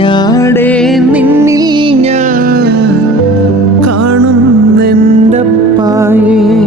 കുഞ്ഞാടേ നിന്നിൽ ഞാൻ കാണുന്നെന്റെ പായേ.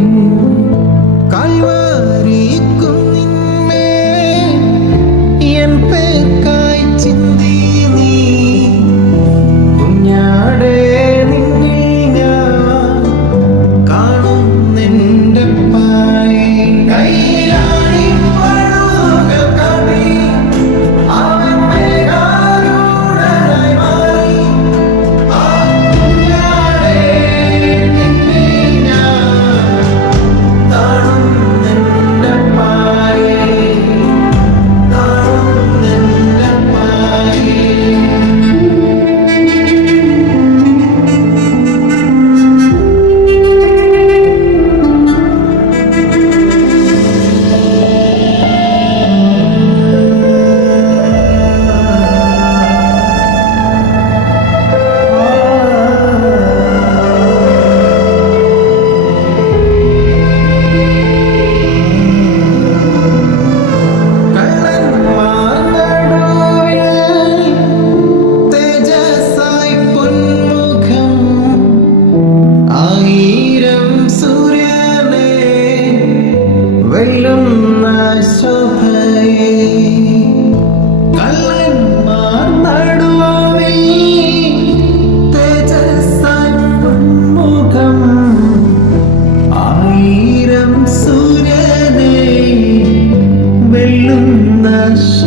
Yes.